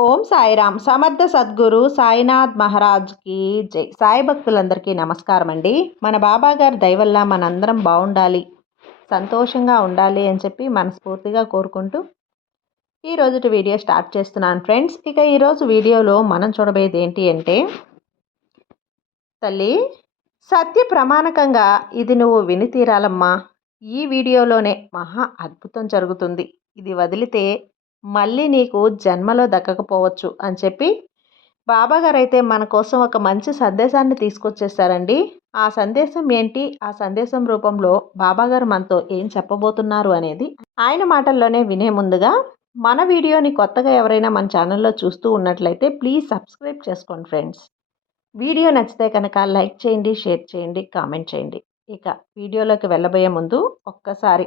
ఓం సాయిరామ్. సమర్థ సద్గురు సాయినాథ్ మహారాజ్కి జై. సాయి భక్తులందరికీ నమస్కారం అండి మన బాబా గారి దయవల్ల మనందరం బాగుండాలి సంతోషంగా ఉండాలి అని చెప్పి మనస్ఫూర్తిగా కోరుకుంటూ ఈ రోజుటి వీడియో స్టార్ట్ చేస్తున్నాను ఫ్రెండ్స్. ఇక ఈరోజు వీడియోలో మనం చూడబోయేది ఏంటి అంటే తల్లి సత్య ప్రమాణకంగా ఇది నువ్వు విని తీరాలమ్మా. ఈ వీడియోలోనే మహా అద్భుతం జరుగుతుంది. ఇది వదిలితే మళ్ళీ నీకు జన్మలో దక్కకపోవచ్చు అని చెప్పి బాబాగారు అయితే మన కోసం ఒక మంచి సందేశాన్ని తీసుకొచ్చేసారండి. ఆ సందేశం ఏంటి? ఆ సందేశం రూపంలో బాబాగారు మనతో ఏం చెప్పబోతున్నారు అనేది ఆయన మాటల్లోనే వినే ముందుగా మన వీడియోని కొత్తగా ఎవరైనా మన ఛానల్లో చూస్తూ ఉన్నట్లయితే ప్లీజ్ సబ్స్క్రైబ్ చేసుకోండి ఫ్రెండ్స్. వీడియో నచ్చితే కనుక లైక్ చేయండి షేర్ చేయండి కామెంట్ చేయండి. ఇక వీడియోలోకి వెళ్ళబోయే ముందు ఒక్కసారి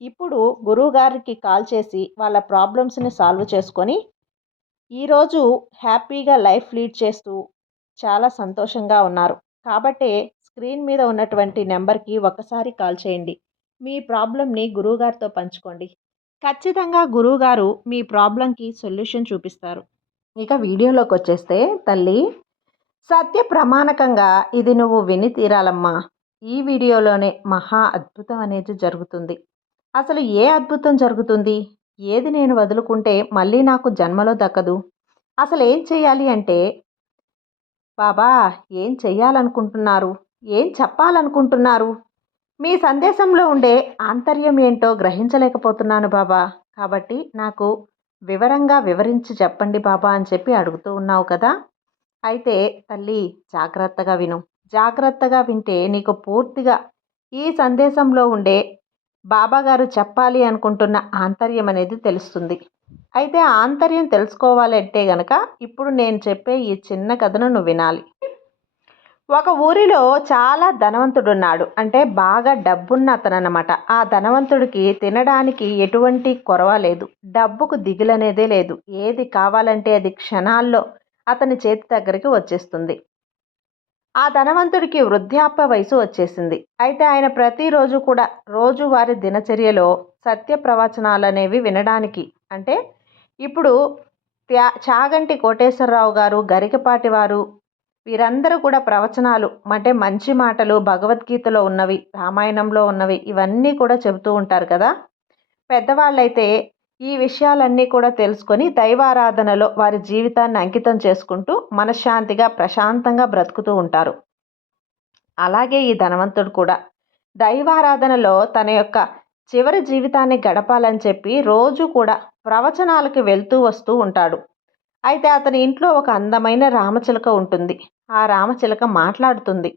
ఇప్పుడు గురువుగారికి కాల్ చేసి వాళ్ళ ప్రాబ్లమ్స్ని సాల్వ్ చేసుకొని ఈరోజు హ్యాపీగా లైఫ్ లీడ్ చేస్తూ చాలా సంతోషంగా ఉన్నారు. కాబట్టే స్క్రీన్ మీద ఉన్నటువంటి నెంబర్కి ఒకసారి కాల్ చేయండి. మీ ప్రాబ్లమ్ని గురువుగారితో పంచుకోండి. ఖచ్చితంగా గురువుగారు మీ ప్రాబ్లంకి సొల్యూషన్ చూపిస్తారు. ఇక వీడియోలోకి వచ్చేస్తే తల్లి సత్య ప్రమాణకంగా ఇది నువ్వు విని తీరాలమ్మా. ఈ వీడియోలోనే మహా అద్భుతం అనేది జరుగుతుంది. అసలు ఏ అద్భుతం జరుగుతుంది? ఏది నేను వదులుకుంటే మళ్ళీ నాకు జన్మలో దక్కదు? అసలు ఏం చేయాలి అంటే బాబా ఏం చెయ్యాలనుకుంటున్నారు? ఏం చెప్పాలనుకుంటున్నారు? మీ సందేశంలో ఉండే ఆంతర్యం ఏంటో గ్రహించలేకపోతున్నాను బాబా. కాబట్టి నాకు వివరంగా వివరించి చెప్పండి బాబా అని చెప్పి అడుగుతూ ఉన్నావు కదా? అయితే తల్లి జాగ్రత్తగా విను. జాగ్రత్తగా వింటే నీకు పూర్తిగా ఈ సందేశంలో ఉండే బాబాగారు చెప్పాలి అనుకుంటున్న ఆంతర్యం అనేది తెలుస్తుంది. అయితే ఆంతర్యం తెలుసుకోవాలంటే గనక ఇప్పుడు నేను చెప్పే ఈ చిన్న కథను నువ్వు వినాలి. ఒక ఊరిలో చాలా ధనవంతుడున్నాడు. అంటే బాగా డబ్బున్న అతనన్నమాట. ఆ ధనవంతుడికి తినడానికి ఎటువంటి కొరవ లేదు. డబ్బుకు దిగులనేదే లేదు. ఏది కావాలంటే అది క్షణాల్లో అతని చేతి దగ్గరికి వచ్చేస్తుంది. ఆ ధనవంతుడికి వృద్ధాప్య వయసు వచ్చేసింది. అయితే ఆయన ప్రతిరోజు కూడా రోజువారి దినచర్యలో సత్య ప్రవచనాలు అనేవి వినడానికి అంటే ఇప్పుడు త్యా చాగంటి కోటేశ్వరరావు గారు గరికపాటి వారు వీరందరూ కూడా ప్రవచనాలు అంటే మంచి మాటలు భగవద్గీతలో ఉన్నవి రామాయణంలో ఉన్నవి ఇవన్నీ కూడా చెబుతూ ఉంటారు కదా. పెద్దవాళ్ళైతే ఈ విషయాలన్నీ కూడా తెలుసుకొని దైవారాధనలో వారి జీవితాన్ని అంకితం చేసుకుంటూ మనశ్శాంతిగా ప్రశాంతంగా బ్రతుకుతూ ఉంటారు. అలాగే ఈ ధనవంతుడు కూడా దైవారాధనలో తన యొక్క చివరి జీవితాన్ని గడపాలని చెప్పి రోజు కూడా ప్రవచనాలకి వెళ్తూ వస్తూ ఉంటాడు. అయితే అతని ఇంట్లో ఒక అందమైన రామచిలక ఉంటుంది. ఆ రామచిలక మాట్లాడుతుంది.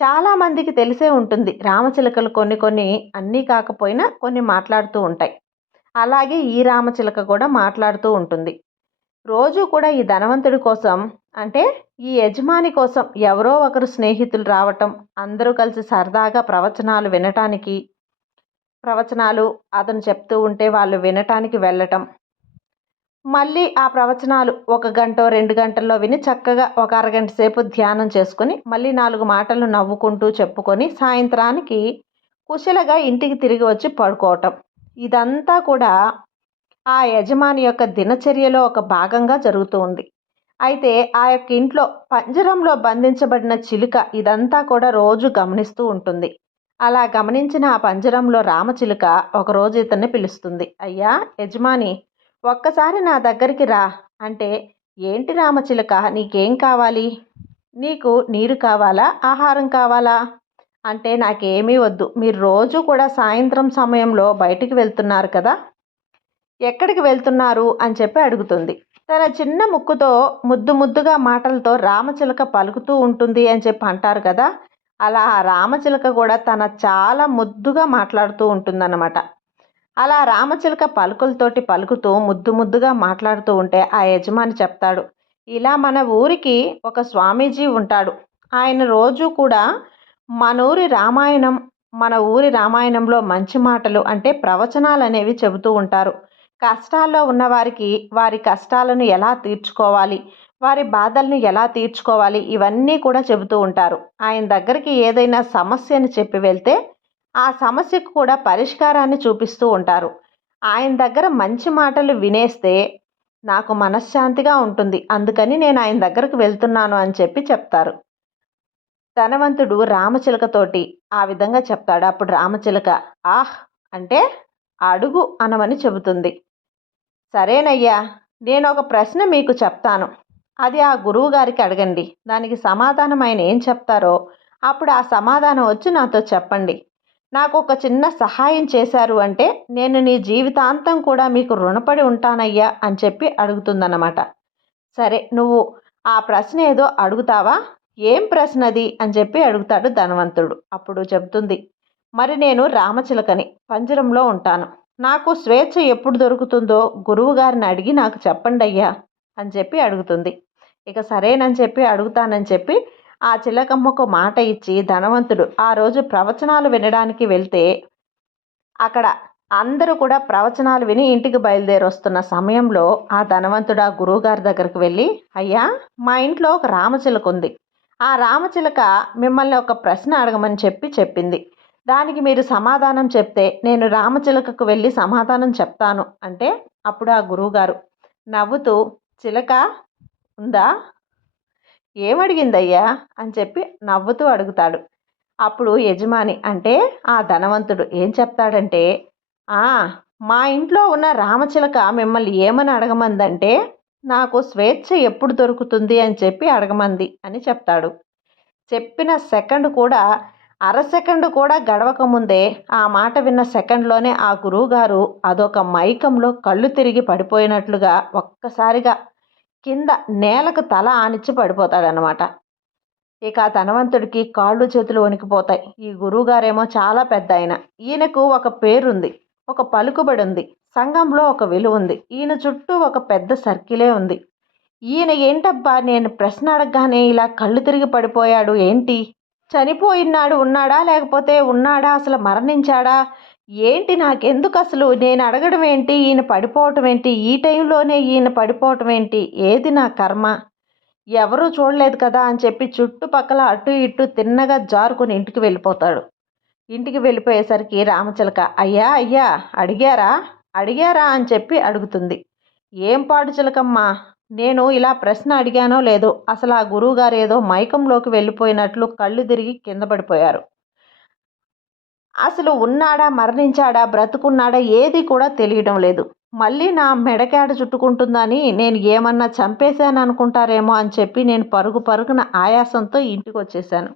చాలామందికి తెలిసే ఉంటుంది. రామచిలకలు కొన్ని కొన్ని అన్నీ కాకపోయినా కొన్ని మాట్లాడుతూ ఉంటాయి. అలాగే ఈ రామచిలక కూడా మాట్లాడుతూ ఉంటుంది. రోజు కూడా ఈ ధనవంతుడి కోసం అంటే ఈ యజమాని కోసం ఎవరో ఒకరు స్నేహితులు రావటం అందరూ కలిసి సరదాగా ప్రవచనాలు వినటానికి ప్రవచనాలు అతను చెప్తూ ఉంటే వాళ్ళు వినటానికి వెళ్ళటం. మళ్ళీ ఆ ప్రవచనాలు ఒక గంట రెండు గంటల్లో విని చక్కగా ఒక అరగంట సేపు ధ్యానం చేసుకుని మళ్ళీ నాలుగు మాటలు నవ్వుకుంటూ చెప్పుకొని సాయంత్రానికి కుశలగా ఇంటికి తిరిగి వచ్చి పడుకోవటం. ఇదంతా కూడా ఆ యజమాని యొక్క దినచర్యలో ఒక భాగంగా జరుగుతూ ఉంది. అయితే ఆ యొక్క ఇంట్లో పంజరంలో బంధించబడిన చిలుక ఇదంతా కూడా రోజు గమనిస్తూ ఉంటుంది. అలా గమనించిన ఆ పంజరంలో రామచిలుక ఒకరోజు ఇతన్ని పిలుస్తుంది. అయ్యా యజమాని ఒక్కసారి నా దగ్గరికి రా. అంటే ఏంటి రామచిలుక నీకేం కావాలి? నీకు నీరు కావాలా? ఆహారం కావాలా? అంటే నాకేమీ వద్దు. మీరు రోజు కూడా సాయంత్రం సమయంలో బయటికి వెళ్తున్నారు కదా? ఎక్కడికి వెళ్తున్నారు అని చెప్పి అడుగుతుంది. తన చిన్న ముక్కుతో ముద్దు ముద్దుగా మాటలతో రామచిలక పలుకుతూ ఉంటుంది అని చెప్పి అంటారు కదా? అలా రామచిలక కూడా తన చాలా ముద్దుగా మాట్లాడుతూ ఉంటుందన్నమాట. అలా రామచిలక పలుకులతోటి పలుకుతూ ముద్దు ముద్దుగా మాట్లాడుతూ ఉంటే ఆ యజమాని చెప్తాడు ఇలా మన ఊరికి ఒక స్వామీజీ ఉంటాడు. ఆయన రోజు కూడా మన ఊరి రామాయణం మన ఊరి రామాయణంలో మంచి మాటలు అంటే ప్రవచనాలు అనేవి చెబుతూ ఉంటారు. కష్టాల్లో ఉన్నవారికి వారి కష్టాలను ఎలా తీర్చుకోవాలి? వారి బాధలను ఎలా తీర్చుకోవాలి? ఇవన్నీ కూడా చెబుతూ ఉంటారు. ఆయన దగ్గరికి ఏదైనా సమస్యని చెప్పి వెళ్తే ఆ సమస్యకు కూడా పరిష్కారాన్ని చూపిస్తూ ఉంటారు. ఆయన దగ్గర మంచి మాటలు వినేస్తే నాకు మనశ్శాంతిగా ఉంటుంది. అందుకని నేను ఆయన దగ్గరకు వెళ్తున్నాను అని చెప్పి చెప్తారు. ధనవంతుడు రామచిలకతోటి ఆ విధంగా చెప్తాడు. అప్పుడు రామచిలక ఆహ్! అంటే అడుగు అనమని చెబుతుంది. సరేనయ్యా నేను ఒక ప్రశ్న మీకు చెప్తాను. అది ఆ గురువు గారికి అడగండి. దానికి సమాధానం ఆయన ఏం చెప్తారో అప్పుడు ఆ సమాధానం వచ్చి నాతో చెప్పండి. నాకు ఒక చిన్న సహాయం చేశారు అంటే నేను నీ జీవితాంతం కూడా మీకు రుణపడి ఉంటానయ్యా అని చెప్పి అడుగుతుందన్నమాట. సరే నువ్వు ఆ ప్రశ్న ఏదో అడుగుతావా? ఏం ప్రశ్నది అని చెప్పి అడుగుతాడు ధనవంతుడు. అప్పుడు చెబుతుంది మరి నేను రామచిలకని పంజరంలో ఉంటాను. నాకు స్వేచ్ఛ ఎప్పుడు దొరుకుతుందో గురువు గారిని అడిగి నాకు చెప్పండి అయ్యా అని చెప్పి అడుగుతుంది. ఇక సరేనని చెప్పి అడుగుతానని చెప్పి ఆ చిలకమ్మకు మాట ఇచ్చి ధనవంతుడు ఆ రోజు ప్రవచనాలు వినడానికి వెళ్తే అక్కడ అందరూ కూడా ప్రవచనాలు విని ఇంటికి బయలుదేరి వస్తున్న సమయంలో ఆ ధనవంతుడు ఆ గురువుగారి దగ్గరికి వెళ్ళి అయ్యా మా ఇంట్లో ఒక రామచిలక ఉంది. ఆ రామచిలక మిమ్మల్ని ఒక ప్రశ్న అడగమని చెప్పి చెప్పింది. దానికి మీరు సమాధానం చెప్తే నేను రామచిలకకు వెళ్ళి సమాధానం చెప్తాను అంటే అప్పుడు ఆ గురువుగారు నవ్వుతూ చిలక ఉందా? ఏమడిగిందయ్యా? అని చెప్పి నవ్వుతూ అడుగుతాడు. అప్పుడు యజమాని అంటే ఆ ధనవంతుడు ఏం చెప్తాడంటే మా ఇంట్లో ఉన్న రామచిలక మిమ్మల్ని ఏమని అడగమందంటే నాకు స్వేచ్ఛ ఎప్పుడు దొరుకుతుంది అని చెప్పి అడగమంది అని చెప్తాడు. చెప్పిన సెకండ్ కూడా అర సెకండ్ కూడా గడవక ముందే ఆ మాట విన్న సెకండ్లోనే ఆ గురువుగారు అదొక మైకంలో కళ్ళు తిరిగి పడిపోయినట్లుగా ఒక్కసారిగా కింద నేలకు తల ఆనిచ్చి పడిపోతాడనమాట ఇక ధనవంతుడికి కాళ్ళు చేతులు వణికిపోతాయి. ఈ గురువుగారేమో చాలా పెద్ద ఆయన ఈయనకు ఒక పేరుంది. ఒక పలుకుబడి ఉంది. సంఘంలో ఒక విలువ ఉంది. ఈయన చుట్టూ ఒక పెద్ద సర్కిలే ఉంది. ఈయన ఏంటబ్బా? నేను ప్రశ్న అడగగానే ఇలా కళ్ళు తిరిగి పడిపోయాడు. ఏంటి? చనిపోయినాడు ఉన్నాడా? లేకపోతే ఉన్నాడా? అసలు మరణించాడా? ఏంటి నాకెందుకు అసలు? నేను అడగడం ఏంటి? ఈయన పడిపోవటం ఏంటి? ఈ టైంలోనే ఈయన పడిపోవటం ఏంటి? ఏది నా కర్మ? ఎవరూ చూడలేదు కదా అని చెప్పి చుట్టుపక్కల అటు ఇటు తిన్నగా జారుకొని ఇంటికి వెళ్ళిపోతాడు. ఇంటికి వెళ్ళిపోయేసరికి రామచిలక అయ్యా అయ్యా అడిగారా? అడిగారా అని చెప్పి అడుగుతుంది. ఏం పాడు చిలకమ్మా? నేను ఇలా ప్రశ్న అడిగానో లేదో అసలు ఆ గురువుగారు ఏదో మైకంలోకి వెళ్ళిపోయినట్లు కళ్ళు తిరిగి కింద పడిపోయారు. అసలు ఉన్నాడా మరణించాడా బ్రతుకున్నాడా ఏది కూడా తెలియడం లేదు. మళ్ళీ నా మెడకాడ చుట్టుకుంటుందని నేను ఏమన్నా చంపేశాను అనుకుంటారేమో అని చెప్పి నేను పరుగు పరుగున ఆయాసంతో ఇంటికి వచ్చేసాను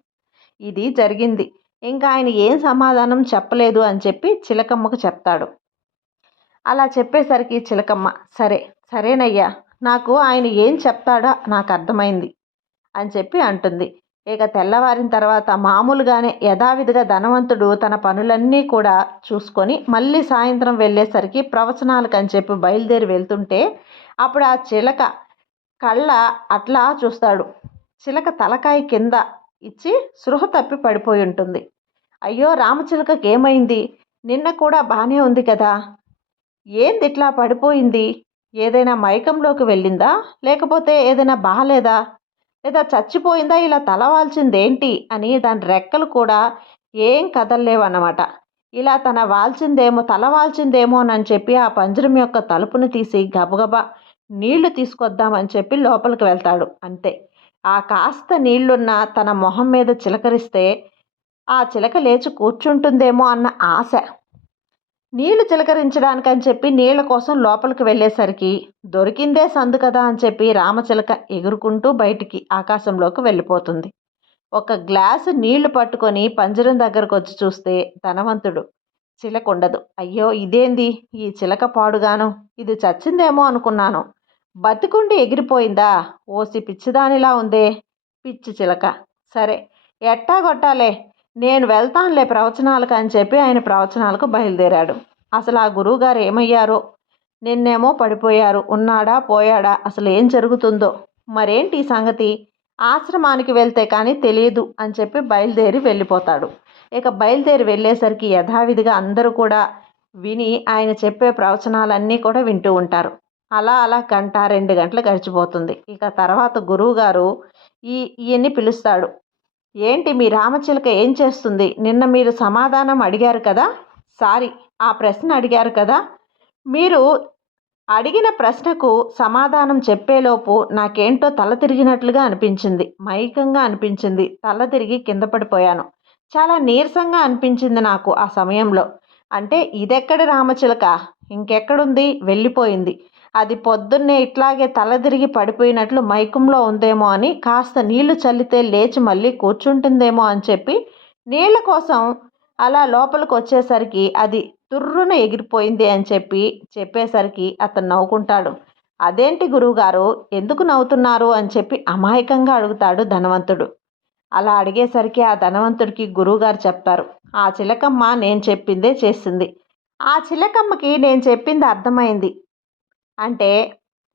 ఇది జరిగింది. ఇంకా ఆయన ఏం సమాధానం చెప్పలేదు అని చెప్పి చిలకమ్మకు చెప్తాడు. అలా చెప్పేసరికి చిలకమ్మ సరే సరేనయ్యా నాకు ఆయన ఏం చెప్తాడో నాకు అర్థమైంది అని చెప్పి అంటుంది. ఇక తెల్లవారిన తర్వాత మామూలుగానే యథావిధిగా ధనవంతుడు తన పనులన్నీ కూడా చూసుకొని మళ్ళీ సాయంత్రం వెళ్ళేసరికి ప్రవచనాలకు అని చెప్పి బయలుదేరి వెళ్తుంటే అప్పుడు ఆ చిలక కళ్ళ అట్లా చూస్తాడు. చిలక తలకాయ కింద ఇచ్చి సృహ తప్పి పడిపోయి ఉంటుంది. అయ్యో రామచిలకకి ఏమైంది? నిన్న కూడా బాగానే ఉంది కదా? ఏంది ఇట్లా పడిపోయింది? ఏదైనా మైకంలోకి వెళ్ళిందా? లేకపోతే ఏదైనా బాగాలేదా లేదా చచ్చిపోయిందా? ఇలా తలవాల్చిందేంటి అని దాని రెక్కలు కూడా ఏం కదలలేవన్నమాట. ఇలా తన వాల్చిందేమో తల చెప్పి ఆ పంజరం యొక్క తలుపుని తీసి గబగబా నీళ్ళు తీసుకొద్దామని చెప్పి లోపలికి వెళ్తాడు. అంతే. ఆ కాస్త నీళ్ళున్న తన మొహం మీద చిలకరిస్తే ఆ చిలక లేచి కూర్చుంటుందేమో అన్న ఆశ. నీళ్ళు చిలకరించడానికని చెప్పి నీళ్ళ కోసం లోపలికి వెళ్ళేసరికి దొరికిందే సందు కదా అని చెప్పి రామచిలక ఎగురుకుంటూ బయటికి ఆకాశంలోకి వెళ్ళిపోతుంది. ఒక గ్లాసు నీళ్ళు పట్టుకొని పంజరం దగ్గరకు వచ్చి చూస్తే ధనవంతుడు చిలక ఉండదు అయ్యో ఇదేంది? ఈ చిలక పాడుగాను. ఇది చచ్చిందేమో అనుకున్నాను. బతికుండి ఎగిరిపోయిందా? ఓసి పిచ్చిదానిలా ఉందే పిచ్చి చిలక. సరే ఎట్టా కొట్టాలే నేను వెళ్తానులే ప్రవచనాలకు అని చెప్పి ఆయన ప్రవచనాలకు బయలుదేరాడు. అసలు ఆ గురువుగారు ఏమయ్యారో? నిన్నేమో పడిపోయారు. ఉన్నాడా? పోయాడా? అసలు ఏం జరుగుతుందో? మరేంటి ఈ సంగతి? ఆశ్రమానికి వెళ్తే కానీ తెలియదు అని చెప్పి బయలుదేరి వెళ్ళిపోతాడు. ఇక బయలుదేరి వెళ్ళేసరికి యథావిధిగా అందరూ కూడా విని ఆయన చెప్పే ప్రవచనాలన్నీ కూడా వింటూ ఉంటారు. అలా అలా గంట రెండు గంటలు గడిచిపోతుంది. ఇక తర్వాత గురువుగారు ఈ ఈయన్ని పిలుస్తాడు. ఏంటి మీ రామచిలక ఏం చేస్తుంది? నిన్న మీరు సమాధానం అడిగారు కదా? సారీ ఆ ప్రశ్న అడిగారు కదా? మీరు అడిగిన ప్రశ్నకు సమాధానం చెప్పేలోపు నాకేంటో తల తిరిగినట్లుగా అనిపించింది. మైకంగా అనిపించింది. తల తిరిగి కింద పడిపోయాను. చాలా నీరసంగా అనిపించింది నాకు ఆ సమయంలో. అంటే ఇదెక్కడి రామచిలక? ఇంకెక్కడుంది? వెళ్ళిపోయింది. అది పొద్దున్నే ఇట్లాగే తలదిరిగి పడిపోయినట్లు మైకంలో ఉందేమో అని కాస్త నీళ్ళు చల్లితే లేచి మళ్ళీ కూర్చుంటుందేమో అని చెప్పి నీళ్ళ కోసం అలా లోపలికి వచ్చేసరికి అది తుర్రున ఎగిరిపోయింది అని చెప్పి చెప్పేసరికి అతను నవ్వుకుంటాడు. అదేంటి గురువుగారు? ఎందుకు నవ్వుతున్నారు? అని చెప్పి అమాయకంగా అడుగుతాడు ధనవంతుడు. అలా అడిగేసరికి ఆ ధనవంతుడికి గురువుగారు చెప్తారు ఆ చిలకమ్మ నేను చెప్పిందే చేసింది. ఆ చిలకమ్మకి నేను చెప్పింది అర్థమైంది. అంటే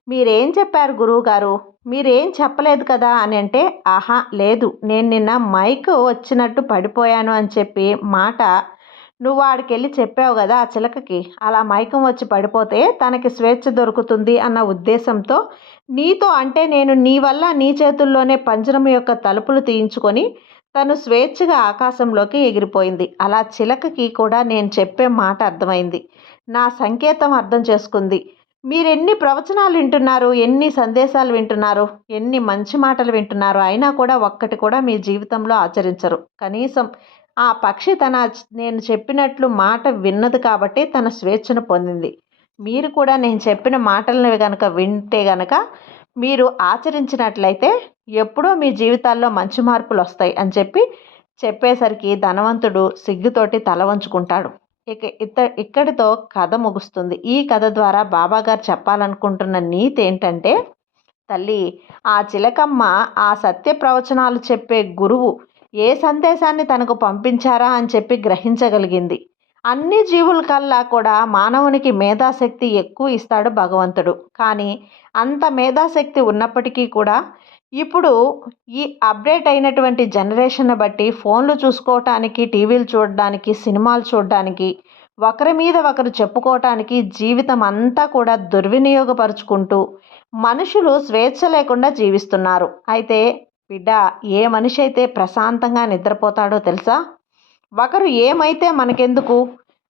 మీరేం చెప్పారు గురువుగారు? మీరేం చెప్పలేదు కదా? అని అంటే ఆహా లేదు. నేను నిన్న మైక్ వచ్చినట్టు పడిపోయాను అని చెప్పి మాట నువ్వు ఆడికెళ్ళి చెప్పావు కదా ఆ చిలకకి. అలా మైకం వచ్చి పడిపోతే తనకి స్వేచ్ఛ దొరుకుతుంది అన్న ఉద్దేశంతో నీతో అంటే నేను నీ వల్ల నీ చేతుల్లోనే పంజరం యొక్క తలుపులు తీయించుకొని తను స్వేచ్ఛగా ఆకాశంలోకి ఎగిరిపోయింది. అలా చిలకకి కూడా నేను చెప్పే మాట అర్థమైంది. నా సంకేతం అర్థం చేసుకుంది. మీరు ఎన్ని ప్రవచనాలు వింటున్నారు? ఎన్ని సందేశాలు వింటున్నారు? ఎన్ని మంచి మాటలు వింటున్నారు? అయినా కూడా ఒక్కటి కూడా మీ జీవితంలో ఆచరించరు. కనీసం ఆ పక్షి తన నేను చెప్పినట్లు మాట విన్నది కాబట్టి తన స్వేచ్ఛను పొందింది. మీరు కూడా నేను చెప్పిన మాటలను కనుక వింటే గనక మీరు ఆచరించినట్లయితే ఎప్పుడో మీ జీవితాల్లో మంచి మార్పులు వస్తాయి అని చెప్పి చెప్పేసరికి ధనవంతుడు సిగ్గుతోటి తల వంచుకుంటాడు. ఇక ఇత ఇక్కడితో కథ ముగుస్తుంది. ఈ కథ ద్వారా బాబాగారు చెప్పాలనుకుంటున్న నీతి ఏంటంటే తల్లి ఆ చిలకమ్మ ఆ సత్య ప్రవచనాలు చెప్పే గురువు ఏ సందేశాన్ని తనకు పంపించారా అని చెప్పి గ్రహించగలిగింది. అన్ని జీవుల కల్లా కూడా మానవునికి మేధాశక్తి ఎక్కువ ఇస్తాడు భగవంతుడు. కానీ అంత మేధాశక్తి ఉన్నప్పటికీ కూడా ఇప్పుడు ఈ అప్డేట్ అయినటువంటి జనరేషన్ బట్టి ఫోన్లు చూసుకోవటానికి టీవీలు చూడడానికి సినిమాలు చూడడానికి ఒకరి మీద ఒకరు చెప్పుకోవటానికి జీవితం అంతా కూడా దుర్వినియోగపరుచుకుంటూ మనుషులు స్వేచ్ఛ లేకుండా జీవిస్తున్నారు. అయితే బిడ్డ ఏ మనిషి అయితే ప్రశాంతంగా నిద్రపోతాడో తెలుసా? ఒకరు ఏమైతే మనకెందుకు?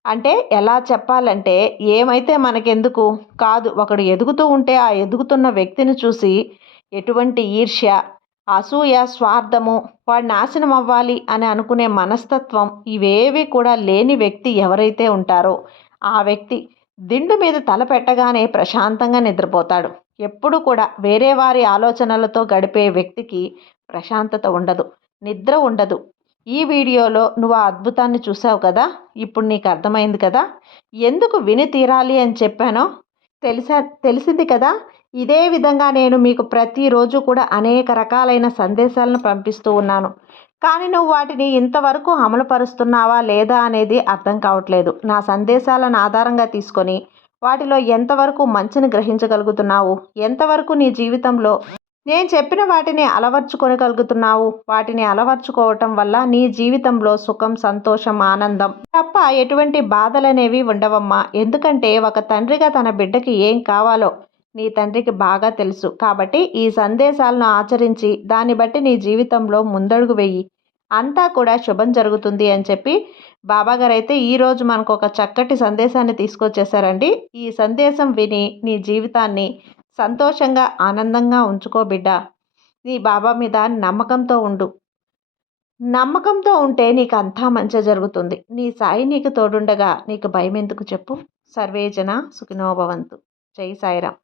అంటే ఎలా చెప్పాలంటే ఏమైతే మనకెందుకు? కాదు ఒకడు ఎదుగుతూ ఉంటే ఆ ఎదుగుతున్న వ్యక్తిని చూసి ఎటువంటి ఈర్ష్య అసూయ స్వార్థము వాడు నాశనం అవ్వాలి అని అనుకునే మనస్తత్వం ఇవేవి కూడా లేని వ్యక్తి ఎవరైతే ఉంటారో ఆ వ్యక్తి దిండు మీద తల పెట్టగానే ప్రశాంతంగా నిద్రపోతాడు. ఎప్పుడు కూడా వేరే వారి ఆలోచనలతో గడిపే వ్యక్తికి ప్రశాంతత ఉండదు నిద్ర ఉండదు. ఈ వీడియోలో నువ్వు ఆ అద్భుతాన్ని చూసావు కదా? ఇప్పుడు నీకు అర్థమైంది కదా? ఎందుకు విని తీరాలి అని చెప్పానో? తెలిసా తెలిసింది కదా? ఇదే విధంగా నేను మీకు ప్రతిరోజు కూడా అనేక రకాలైన సందేశాలను పంపిస్తూ ఉన్నాను. కానీ నువ్వు వాటిని ఇంతవరకు అమలుపరుస్తున్నావా లేదా అనేది అర్థం కావట్లేదు. నా సందేశాలను ఆధారంగా తీసుకొని వాటిలో ఎంతవరకు మంచిని గ్రహించగలుగుతున్నావు? ఎంతవరకు నీ జీవితంలో నేను చెప్పిన వాటిని అలవర్చుకొనగలుగుతున్నావు వాటిని అలవర్చుకోవటం వల్ల నీ జీవితంలో సుఖం సంతోషం ఆనందం తప్ప ఎటువంటి బాధలనేవి ఉండవమ్మా. ఎందుకంటే ఒక తండ్రిగా తన బిడ్డకి ఏం కావాలో నీ తండ్రికి బాగా తెలుసు. కాబట్టి ఈ సందేశాలను ఆచరించి దాన్ని బట్టి నీ జీవితంలో ముందడుగు వెయ్యి అంతా కూడా శుభం జరుగుతుంది అని చెప్పి బాబాగారు అయితే ఈరోజు మనకు ఒక చక్కటి సందేశాన్ని తీసుకొచ్చేసారండి ఈ సందేశం విని నీ జీవితాన్ని సంతోషంగా ఆనందంగా ఉంచుకో బిడ్డ. నీ బాబా మీద నమ్మకంతో ఉండు. నమ్మకంతో ఉంటే నీకు అంతా మంచి జరుగుతుంది. నీ సాయి నీకు తోడుండగా నీకు భయం ఎందుకు చెప్పు? సర్వేజన సుఖినోభవంతు జై సాయిరామ్.